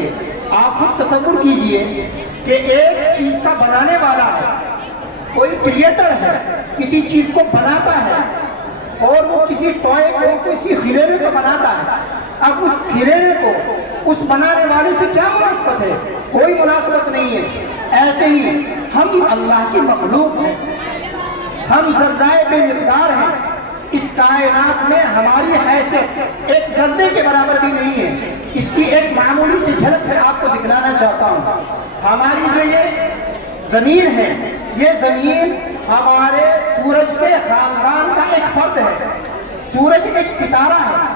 کیجئے، آپ خود تصور کیجئے کہ ایک چیز کا بنانے والا ہے، کوئی کریٹر ہے، کسی چیز کو بناتا ہے اور وہ کسی ٹوائے کو، کسی کھلونے کو بناتا ہے۔ اب اس کھلونے کو اس بنانے والے سے کیا مناسبت ہے؟ کوئی مناسبت نہیں ہے۔ ایسے ہی ہم اللہ کی مخلوق ہیں، ہم ذرائع بے مقدار ہیں، اس کائنات میں ہماری حیثیت ایک ذرے کے برابر بھی نہیں ہے۔ اس کی ایک معمولی سی جھلک میں آپ کو دکھلانا چاہتا ہوں۔ ہماری جو یہ زمین ہے، یہ زمین ہمارے سورج کے خاندان کا ایک فرد ہے۔ سورج ایک ستارہ ہے،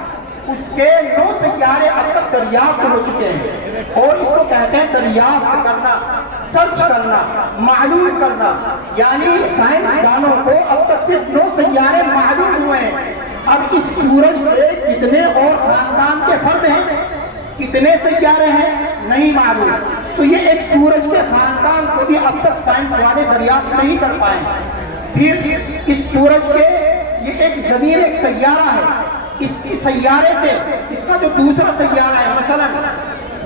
اس کے 9 سیارے اب تک دریافت ہو چکے ہیں، اور اس کو کہتے ہیں دریافت کرنا، سرچ کرنا، معلوم کرنا۔ یعنی سائنسدانوں کو اب تک صرف 9 سیارے معلوم ہوئے ہیں۔ اب اس سورج میں کتنے اور خاندان کے فرد ہیں، کتنے سیارے ہیں، نہیں معلوم۔ تو یہ ایک سورج کے خاندان کو بھی اب تک سائنس والے دریافت نہیں کر پائے۔ پھر اس سورج کے یہ ایک زمین، ایک سیارہ ہے، اس کی سیارے سے اس کا جو دوسرا سیارہ ہے، مثلا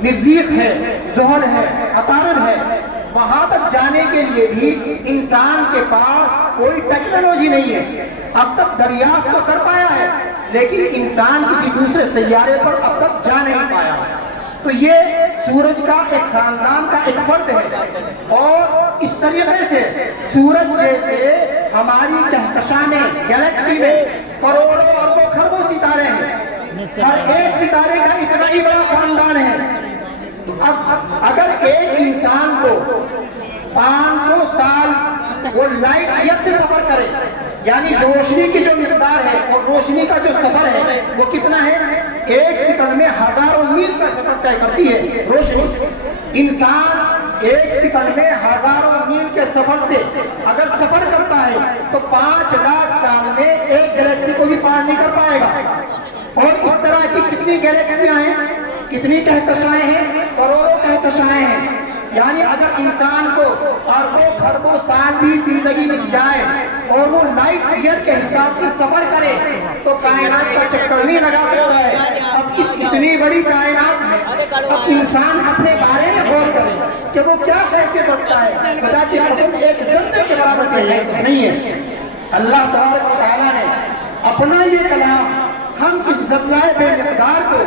مریخ ہے، زحل ہے، عطارد ہے، وہاں تک جانے کے لیے بھی انسان کے پاس کوئی ٹیکنالوجی نہیں ہے۔ اب تک دریافت تو کر پایا ہے، لیکن انسان کسی دوسرے سیارے پر اب تک جا نہیں پایا۔ تو یہ سورج کا ایک خاندان کا ایک فرد ہے، اور اس طریقے سے سورج جیسے ہماری کہکشاں میں، گیلیکسی میں کروڑوں اربوں خربوں ستارے ہیں، ہر ایک ستارے کا اتنا ہی بڑا خاندان ہے۔ اب اگر ایک انسان کو 500 سال وہ لائٹ ایئر سے سفر کرے، یعنی روشنی کی جو مقدار ہے اور روشنی کا جو سفر ہے وہ کتنا ہے؟ 1 سیکنڈ میں ہزاروں میل کا سفر طے کرتی ہے روشنی۔ انسان 1 سیکنڈ میں ہزاروں میل کے سفر سے اگر سفر کرتا ہے تو 5 لاکھ سال میں ایک گلیکسی کو بھی پار نہیں کر پائے گا۔ اور اس طرح کی کتنی گلیکسیاں ہیں، کتنی کہکشائیں ہیں، کروڑوں کہکشائیں ہیں۔ یعنی اگر انسان کو اربوں خربوں سال بھی زندگی میں جائے اور وہ لائٹ ایئر کے حساب سے سفر کرے تو کائنات کا چکر نہیں لگا سکتا ہے۔ اب اس اتنی بڑی کائنات میں اب انسان اپنے بارے میں غور کرے کہ وہ کیا حیثیت رکھتا ہے۔ خدا کی قسم ایک ذرے کے برابر سے حیثیت نہیں ہے۔ اللہ تبارک و تعالیٰ نے اپنا یہ کلام ہم اس ذرائع بے مقدار کو،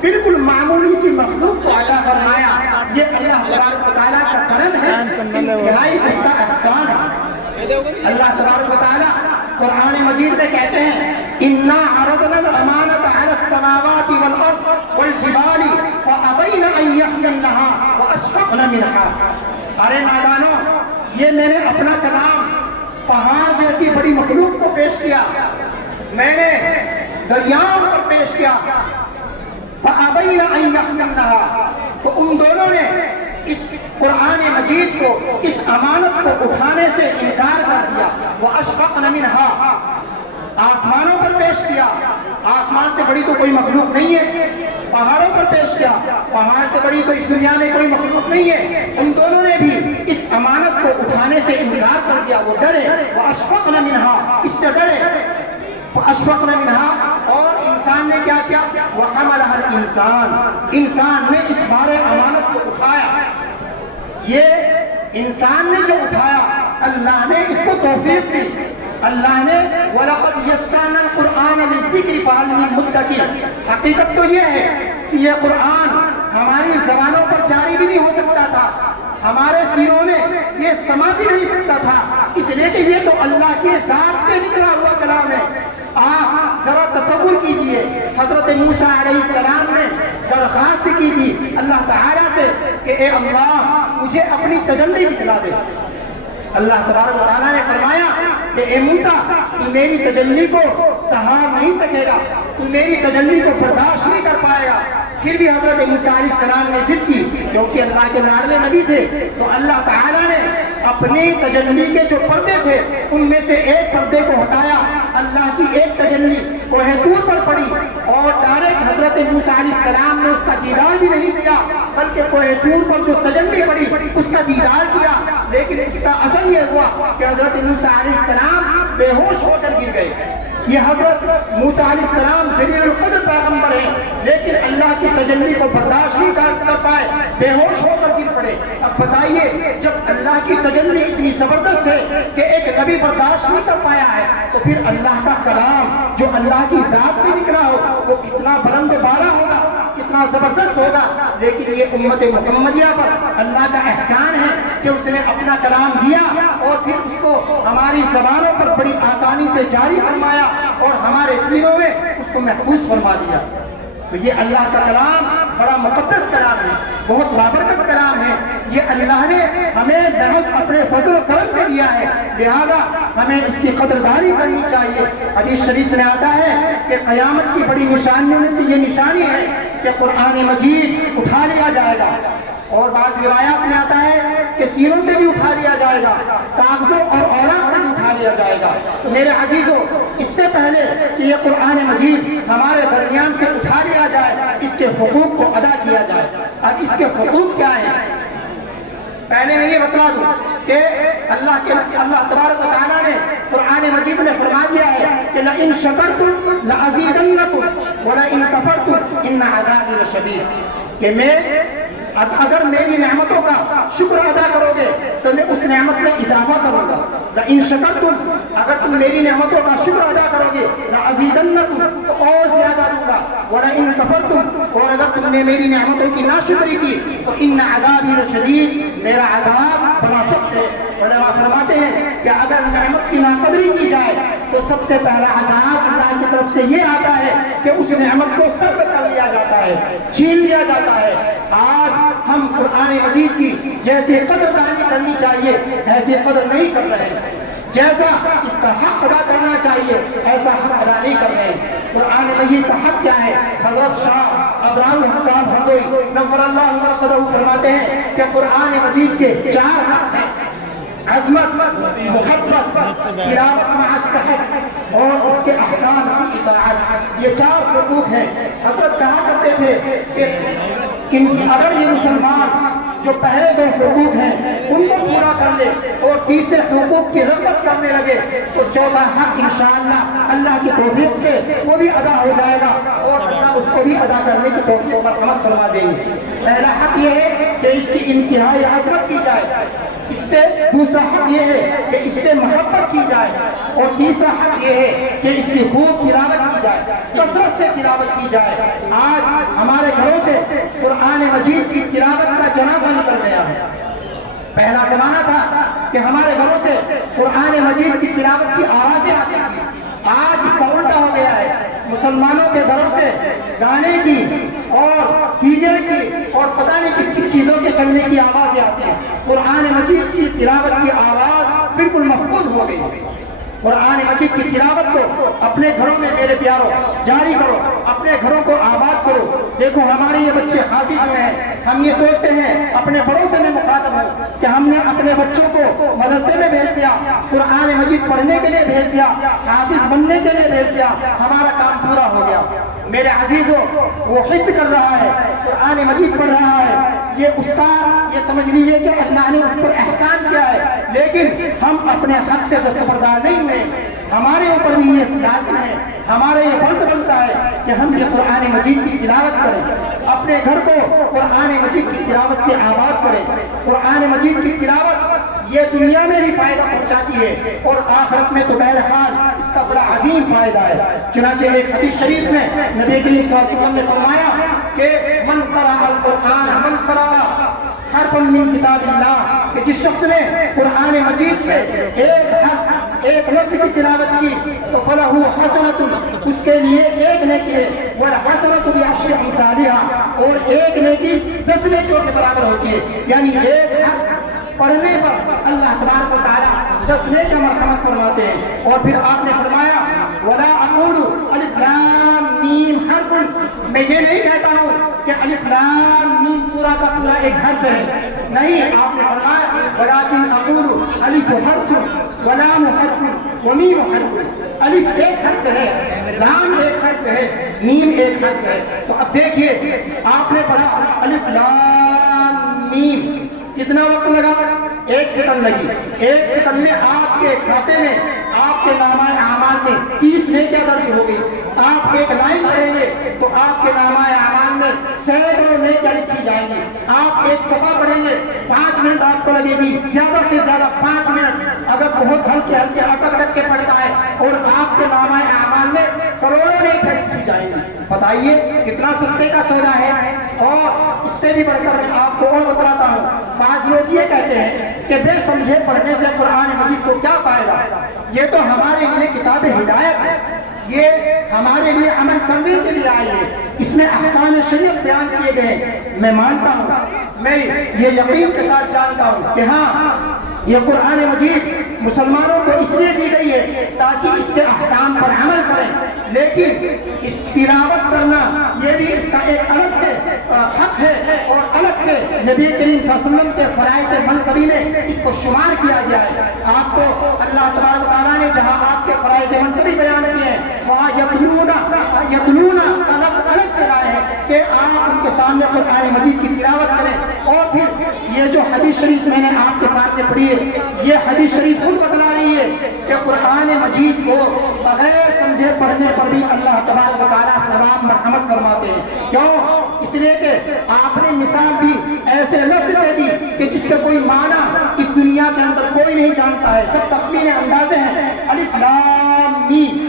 بالکل معمولی سی مخلوق کو عطا فرمایا۔ یہ اللہ تبارک و تعالیٰ کا کرم ہے، انتہائی اس کا احسان ہے۔ اللہ تبارک و تعالیٰ قرآن مجید میں کہتے ہیں اِنَّا عَرَضْنَا الْأَمَانَةَ عَلَى السَّمَاوَاتِ وَالْأَرْضِ وَالْجِبَالِ فَأَبَيْنَ أَن يَحْمِلْنَهَا وَأَشْفَقْنَ مِنْهَا۔ ارے نادانو، یہ میں نے اپنا کلام پہاڑ جیسی بڑی مخلوق کو پیش کیا، میں نے دریاؤں پر پیش کیا، فَأَبَيْنَ أَن يَحْمِلْنَهَا، تو ان دونوں نے اس قرآن مجید کو، اس امانت کو اٹھانے سے انکار کر دیا۔ وَأَشْفَقْنَ مِنْهَا، آسمانوں پر پیش کیا، آسمان سے بڑی تو کوئی مخلوق نہیں ہے۔ پہاڑوں پر پیش کیا، پہاڑ سے بڑی تو اس دنیا میں کوئی مخلوق نہیں ہے۔ ان دونوں نے بھی اس امانت کو اٹھانے سے انکار کر دیا، وہ ڈرے۔ وَأَشْفَقْنَ مِنْهَا، اس سے ڈرے۔ وَأَشْفَقْنَ مِنْهَا، اور انسان نے کیا کیا؟ وَحَمَلَهَا الْإِنسَانُ، انسان نے اس بار امانت کو اٹھایا۔ یہ انسان نے جو اٹھایا، اللہ نے اس کو توفیق دی۔ اللہ نے وَلَقَدْ يَسَّرْنَا الْقُرْآنَ لِلذِّكْرِ فَهَلْ مِن مُدَّكِرٍ، حقیقت تو یہ ہے کہ یہ قرآن ہماری زبانوں پر جاری بھی نہیں ہو سکتا تھا، ہمارے سینوں میں یہ سما بھی نہیں سکتا تھا، اس لیے کہ یہ تو اللہ کی ذات سے نکلا ہوا کلام ہے۔ آپ ذرا تصور کیجئے، حضرت موسیٰ علیہ السلام نے درخواست کی تھی اللہ تعالیٰ سے کہ اے اللہ مجھے اپنی تجلی دکھلا دے۔ اللہ تبارک و تعالیٰ نے فرمایا کہ اے موسیٰ تو میری تجلی کو سہار نہیں سکے گا، تو میری تجلی کو برداشت نہیں کر پائے گا۔ پھر بھی حضرت موسیٰ علیہ السلام نے ضد کی، کیونکہ اللہ کے لاڈلے نبی تھے، تو اللہ تعالیٰ نے اپنی تجلی کے جو پردے تھے ان میں سے ایک پردے کو ہٹایا، اللہ کی ایک تجلی کوہ طور پر پڑی، اور ڈائریکٹ حضرت موسیٰ علیہ السلام نے اس کا دیدار بھی نہیں کیا، بلکہ کوہ طور پر جو تجلی پڑی اس کا دیدار کیا، لیکن اس کا اثر یہ ہوا کہ حضرت موسیٰ علیہ السلام بے ہوش ہو کر گر گئے۔ یہ حضرت موسیٰ علیہ السلام جلیل القدر پیغمبر ہیں، لیکن اللہ کی تجلی کو برداشت نہیں کر پائے، بے ہوش ہو کر گر پڑے۔ اب بتائیے جب اللہ کی تجلی اتنی زبردست ہے کہ ایک نبی برداشت نہیں کر پایا ہے، تو پھر اللہ کا کلام جو اللہ کی ذات سے نکلا ہو وہ کتنا بلند بالا ہوگا، کتنا زبردست ہوگا۔ لیکن یہ امت محمدیہ پر اللہ کا احسان ہے کہ اس نے اپنا کلام دیا اور پھر اس کو ہماری زبانوں پر بڑی آسانی سے جاری فرمایا اور ہمارے سینوں میں اس کو محفوظ فرما دیا۔ تو یہ اللہ کا کلام بڑا مقدس کلام ہے، بہت بابرکت کلام ہے۔ یہ اللہ نے ہمیں محض اپنے فضل و کرم سے دیا ہے، لہذا ہمیں اس کی قدردانی کرنی چاہیے۔ حدیث شریف میں آتا ہے کہ قیامت کی بڑی نشانیوں میں سے یہ نشانی ہے کہ قرآن مجید اٹھا لیا جائے گا، اور بعض روایات میں آتا ہے کہ سینوں سے بھی اٹھا لیا جائے گا، کاغذوں اور اوراق سے بھی اٹھا لیا جائے گا۔ تو میرے عزیزوں، اس سے پہلے کہ یہ قرآن مجید ہمارے درمیان سے اٹھا لیا جائے، اس کے حقوق کو ادا کیا جائے۔ اب اس کے حقوق کیا ہیں؟ پہلے میں یہ بتلا دوں کہ اللہ تبارک و تعالیٰ نے قرآن مجید میں فرما دیا ہے کہ لَإِن شَكَرْتُمْ لَأَزِيدَنَّكُمْ وَلَئِن كَفَرْتُمْ إِنَّ عَذَابِي لَشَدِيدٌ، کہ میں اگر میری نعمتوں کا شکر ادا کرو گے تو میں اس نعمت میں اضافہ کروں گا۔ لَإِن شَكَرْتُمْ، اگر تم میری نعمتوں کا شکر ادا کرو گے، لَأَزِيدَنَّكُمْ، تو اور زیادہ دوں گا، وَلَئِن كَفَرْتُمْ، اور اگر تم نے میری نعمتوں کی ناشکری کی تو إِنَّ عَذَابِي لَشَدِيدٌ، میرا عذاب بڑا سخت ہے۔ علماء فرماتے ہیں کہ اگر نعمت کی ناقدری کی جائے تو سب سے پہلا عذاب اللہ کی طرف سے یہ آتا ہے کہ اس نعمت کو سلب کر لیا جاتا ہے، چھین لیا جاتا ہے۔ آج ہم قرآن مجید کی جیسے قدردانی کرنی چاہیے ایسے قدر نہیں کر رہے ہیں، جیسا اس کا حق ادا کرنا چاہیے ایسا حق ادا نہیں کر رہے ہیں۔ قرآن مجید کا حق کیا ہے؟ حضرت شاہ ابراہیم حق صاحب ہردوئی نور اللہ مرقدہ فرماتے ہیں کہ قرآن مجید کے 4 حق ہیں: عظمت، محبت، تلاوت مع الصحت اور اس کے احکام کی اطاعت۔ یہ 4 حقوق ہیں۔ حضرت کہا کرتے تھے کہ اگر یہ مسلمان جو پہلے 2 حقوق ہیں ان کو پورا کر لے اور تیسرے حقوق کی رغبت کرنے لگے تو 4تھا حق انشاءاللہ اللہ کی توفیق سے وہ بھی ادا ہو جائے گا اور اللہ اس کو بھی ادا کرنے کی توفیق و مرحمت فرما دیں گے۔ پہلا حق یہ ہے کہ اس کی انتہائی عظمت کی جائے، اس سے دوسرا حق یہ ہے کہ اس سے محبت کی جائے، اور تیسرا حق یہ ہے کہ اس کی خوب تلاوت کی جائے، کثرت سے تلاوت کی جائے۔ آج ہمارے گھروں سے قرآن مجید کی تلاوت کا جنازہ نکل گیا ہے۔ پہلا زمانہ تھا کہ ہمارے گھروں سے قرآن مجید کی تلاوت کی آوازیں آتی تھیں، آج اس کا الٹا ہو گیا ہے۔ مسلمانوں کے گھروں سے گانے کی اور سیریل کی اور پتہ نہیں کس کس چیزوں کے چلنے کی آوازیں آتی ہیں۔ قرآن مجید کی تلاوت کی آواز بالکل محفوظ ہو گئی۔ قرآن مجید کی تلاوت کو اپنے گھروں میں میرے پیاروں جاری کرو، اپنے گھروں کو آباد کرو۔ دیکھو ہمارے یہ بچے حافظ ہوئے ہیں، ہم یہ سوچتے ہیں، اپنے بڑوں سے میں مخاطب ہوں کہ ہم نے اپنے بچوں کو مدرسے میں بھیج دیا، قرآن مجید پڑھنے کے لیے بھیج دیا، حافظ بننے کے لیے بھیج دیا، ہمارا کام پورا ہو گیا۔ میرے عزیزوں، وہ حفظ کر رہا ہے، قرآن مجید پڑھ رہا ہے، یہ استاد یہ سمجھ لیجیے کہ اللہ نے اس پر احسان کیا ہے، لیکن ہم اپنے حق سے دستبردار نہیں ہوئے۔ ہمارے اوپر بھی یہ لازم ہے، ہمارا یہ فرض بنتا ہے کہ ہم یہ قرآن مجید کی تلاوت کریں، اپنے گھر کو قرآن مجید کی تلاوت سے آباد کریں۔ قرآن مجید کی تلاوت یہ دنیا میں بھی فائدہ پہنچاتی ہے اور آخرت میں تو بہرحال اس کا بڑا عظیم فائدہ ہے۔ چنانچہ ایک حدیث شریف میں نبی کریم صلی اللہ علیہ وسلم نے فرمایا کہ من قرأ القرآن من قرأ حرفا من کتاب اللہ، کہ جس شخص نے قرآن مجید سے ایک حرف ایک لفظ کی تلاوت کی تو فلہ حسنۃ، اس کے لیے ایک نیکی ہے، والحسنۃ بعشر امثالها، اور ایک نیکی 10 نیکیوں کے برابر ہوتی ہے۔ یعنی ایک حرف پڑھنے پر اللہ تبارک و تعالیٰ 10 نیکی کا مرحمت فرماتے ہیں۔ اور پھر آپ نے فرمایا ولا اقول الف لام میم حرف، میں یہ نہیں کہتا ہوں کہ الف لام میم پورا کا پورا ایک حرف ہے، نہیں، آپ نے فرمایا ولکن اقول الف حرف ولام حرف ومیم حرف، الف ایک حرف ہے، لام ایک حرف ہے، میم ایک حرف ہے۔ تو اب دیکھیے آپ نے پڑھا الف لام میم، کتنا وقت لگا؟ 1 سیکنڈ لگی۔ 1 سیکنڈ میں آپ کے کھاتے میں آپ کے نامہ اعمال میں 30 نیکیاں درج ہو گئی. آپ ایک لائن پڑھیں گے تو آپ کے نامہ اعمال میں سینکڑوں نیکیاں لکھی جائیں گی. آپ ایک صفحہ پڑھیں گے 5 منٹ آپ کو لگے گی, زیادہ سے زیادہ 5 منٹ. اگر بہت ہلکے ہلکے اٹک کے پڑھتا ہے اور آپ کے نامہ اعمال میں کروڑوں نیکیاں لکھی جائیں گی. بتائیے کتنا سستے کا سودا ہے. اور اس سے بھی بڑھ کر میں آپ کو اور بتلاتا ہوں. بعض لوگ یہ کہتے ہیں کہ بے سمجھے پڑھنے سے قرآن مجید کو کیا فائدہ. یہ تو ہمارے لیے کتاب ہدایت ہے, یہ ہمارے لیے عمل کرنے کے لیے آئی ہے. اس میں احکام شریعت بیان کیے گئے. میں مانتا ہوں, میں یہ یقین کے ساتھ جانتا ہوں کہ ہاں یہ قرآن مجید مسلمانوں کو اس لیے دی گئی ہے تاکہ اس کے احکام پر عمل کریں. لیکن اس تلاوت کرنا یہ بھی اس کا ایک الگ سے حق ہے اور الگ سے نبی کریم صلی اللہ علیہ وسلم کے فرائض منصبی میں اس کو شمار کیا گیا ہے. آپ کو اللہ تبارک و تعالیٰ نے جہاں آپ کے فرائض منصبی بیان کیے ہیں وہاں یتلونا کا لفظ الگ سے لائے ہیں کہ آپ ان کے سامنے قرآن مجید کی تلاوت کریں. اور پھر یہ جو حدیث شریف میں نے آپ کے سامنے پڑھی ہے, یہ حدیث شریف خود بتلا رہی ہے کہ قرآن مجید کو بغیر سمجھے پڑھنے پر بھی اللہ تبارک و تعالیٰ ثواب مرحمت فرماتے ہیں. کیوں؟ اس لیے کہ آپ نے مثال بھی ایسے لفظ سے دی کہ جس کا کوئی معنی اس دنیا کے اندر کوئی نہیں جانتا ہے, سب تخمین اندازے ہیں. الف لام میم,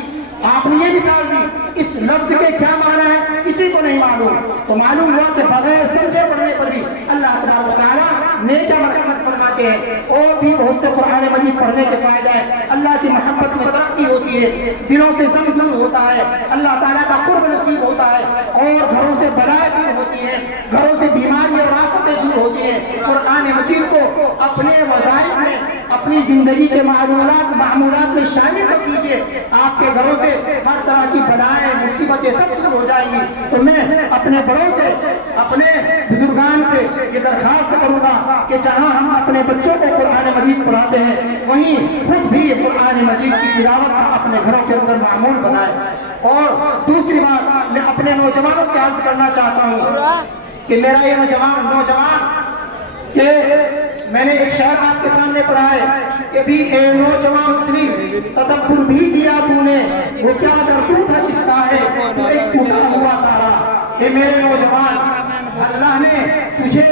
آپ نے یہ مثال دی, اس لفظ کے کیا معنی ہے کسی کو نہیں معلوم. تو معلوم ہوا کہ بغیر سمجھے پڑھنے پر بھی اللہ تبارک و تعالیٰ نیکیاں مرحمت فرماتے ہیں. اور بھی بہت سے قرآن مجید پڑھنے کے فائدہ ہے. اللہ کی محبت میں ترقی ہوتی ہے, دلوں سے غم دور ہوتا ہے, اللہ تعالیٰ کا قرب نصیب ہوتا ہے, اور گھروں سے بلائیں دور ہوتی ہیں, گھروں سے بیماریاں اور آفتیں دور ہوتی ہیں. قرآن مجید کو اپنے وظائف میں, اپنی زندگی کے معمولات میں شامل کر دیجیے. آپ کے گھروں سے ہر طرح کی بلائیں مصیبتیں سب دور ہو جائیں گی. تو میں اپنے بڑوں سے, اپنے بزرگان سے یہ درخواست کروں گا کہ جہاں ہم اپنے بچوں کو قرآن مجید پڑھاتے ہیں وہیں خود بھی قرآن مجید کی تلاوت کا اپنے گھروں کے اندر معمول بنائیں. اور دوسری بات میں اپنے نوجوانوں سے عرض کرنا چاہتا ہوں کہ میرا یہ نوجوان کہ میں نے ایک شعر آپ کے سامنے پڑھا ہے کہ بھی اے نوجوان مسلم تدبر بھی کیا تو نے, وہ کیا کرتو تھا جس کا ہے تو ایک ٹوٹا ہوا تارا. اے میرے نوجوان, اللہ نے تجھے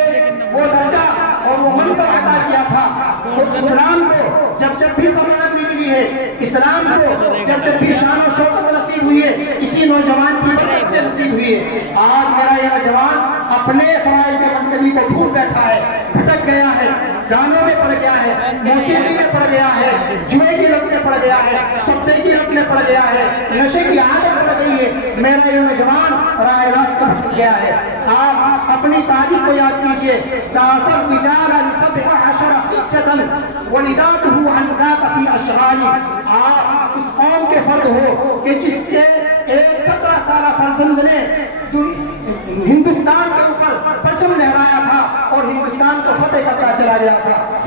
وہ درجہ اور وہ منصب عطا کیا تھا. تو اسلام کو جب بھی ضرورت نکلی ہے, اسلام کو جب بھی شان و شوکت نصیب ہوئی ہے, اسی نوجوان کی برکت سے نصیب ہوئی ہے. آج میرا یہ نوجوان اپنے فرائض منصبی کو بھول بیٹھا ہے, بھٹک گیا ہے, گانوں میں پڑ گیا ہے, موسیقی میں پڑ گیا ہے, جوئے کی لت میں پڑ گیا ہے, سپنے کی لت میں پڑ گیا ہے, نشے کی عادت پڑ گئی ہے. میرا یہ نوجوان راہ راست پر بھٹک گیا ہے. آپ اپنی تاریخ کو یاد کیجئے. ساسب وجارا لسبح عشر حجتا ولداته عن ذاك في اشراری. آپ اس قوم کے فرد ہو کہ جس کے ایک 17 سالہ فرزند نے ہندوستان کے اوپر پرچم لہرایا تھا اور ہندوستان کو فتح کرتا چلا گیا تھا.